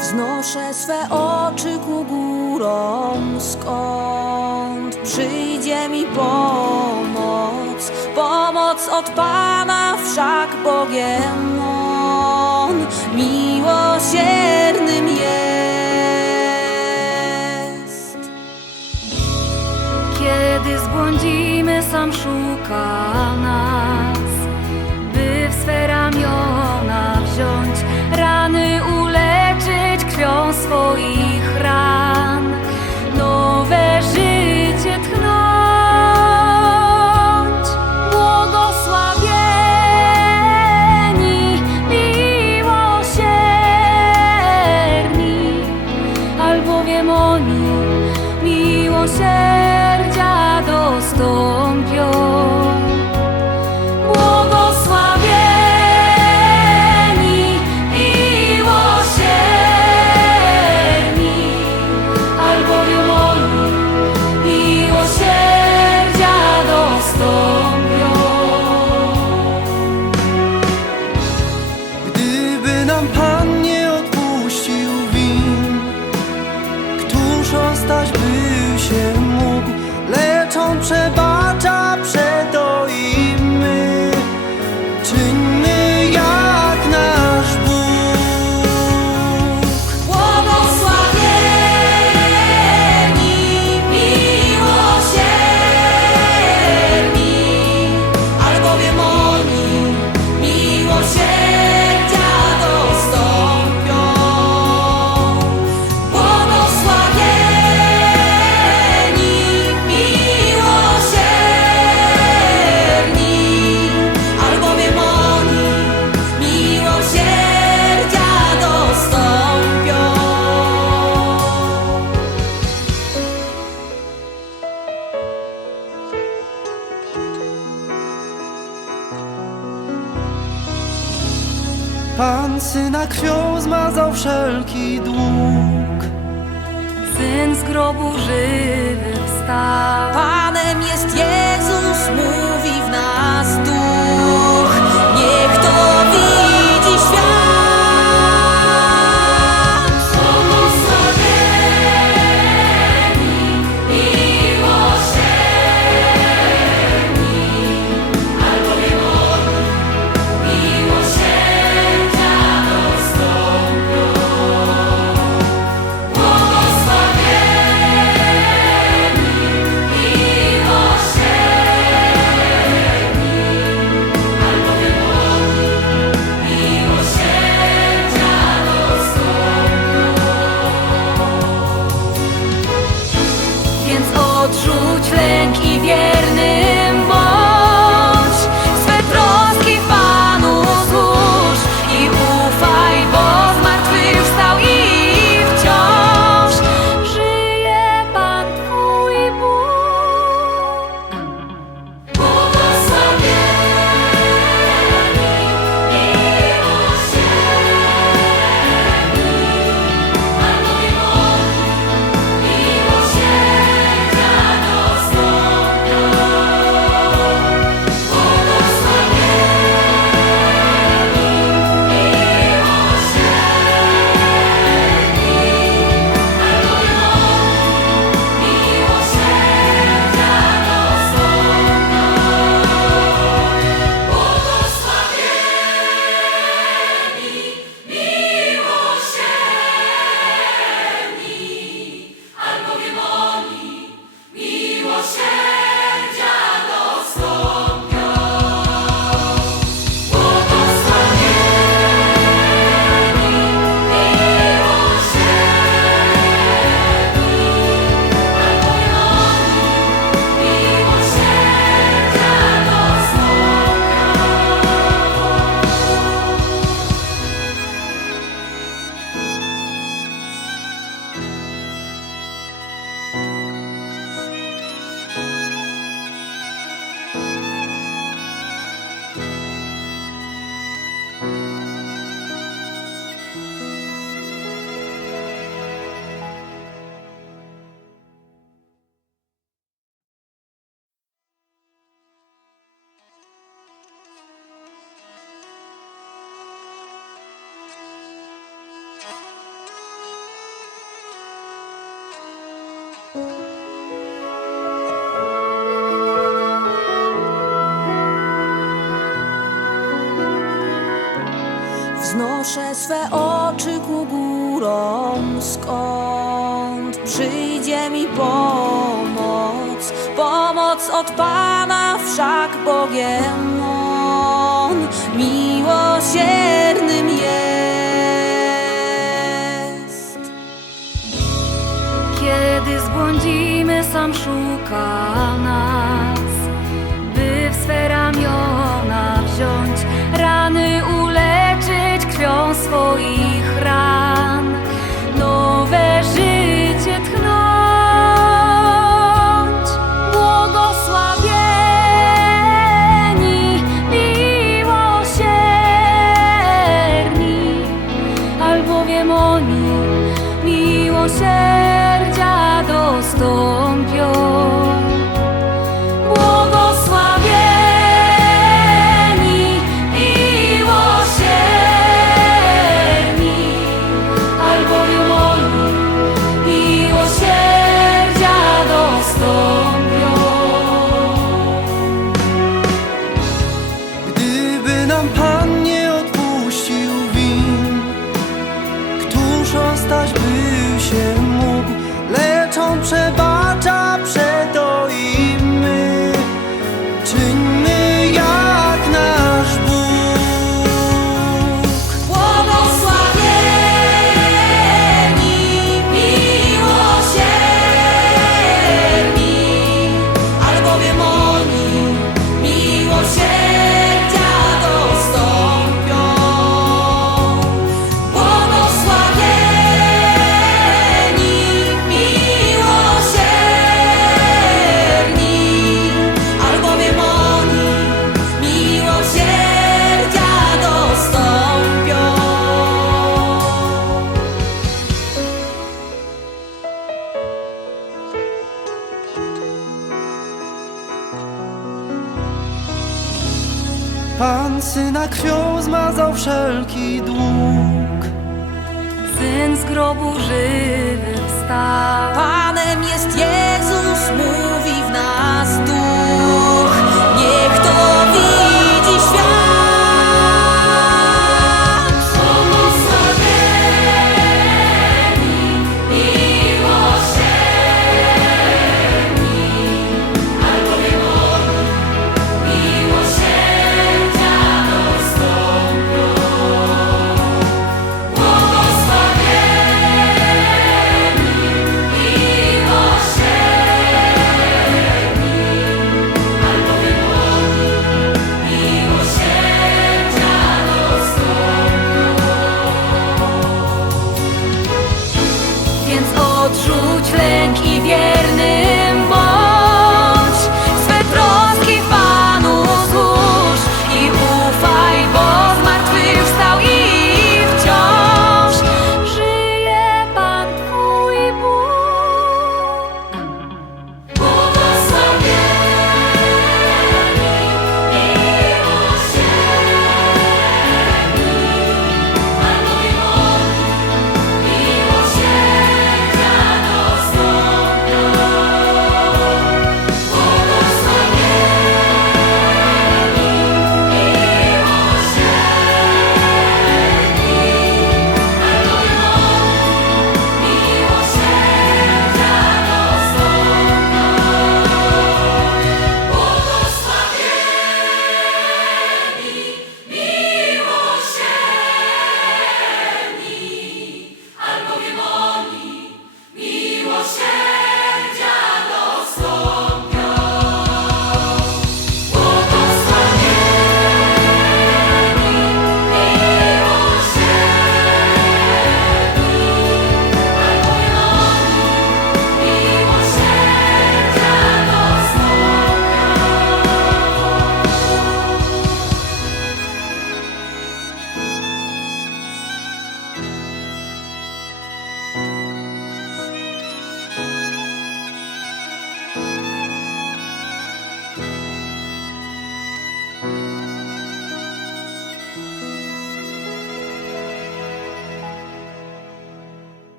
Wznoszę swe oczy ku górom, skąd przyjdzie mi pomoc. Pomoc od Pana, wszak Bogiem On miłosiernym jest. Kiedy zbłądzimy, sam szuka nas, by w swe syna krwią zmazał wszelki dług. Syn z grobu żywy wstał. Panem jest Jezus, Wznoszę swe oczy ku górom, skąd przyjdzie mi pomoc. Pomoc od Pana, wszak Bogiem On miłosiernym jest. Kiedy zbłądzimy, sam szuka nas, by w swe ramiona wszelki dług. Syn z grobu żywy wstał.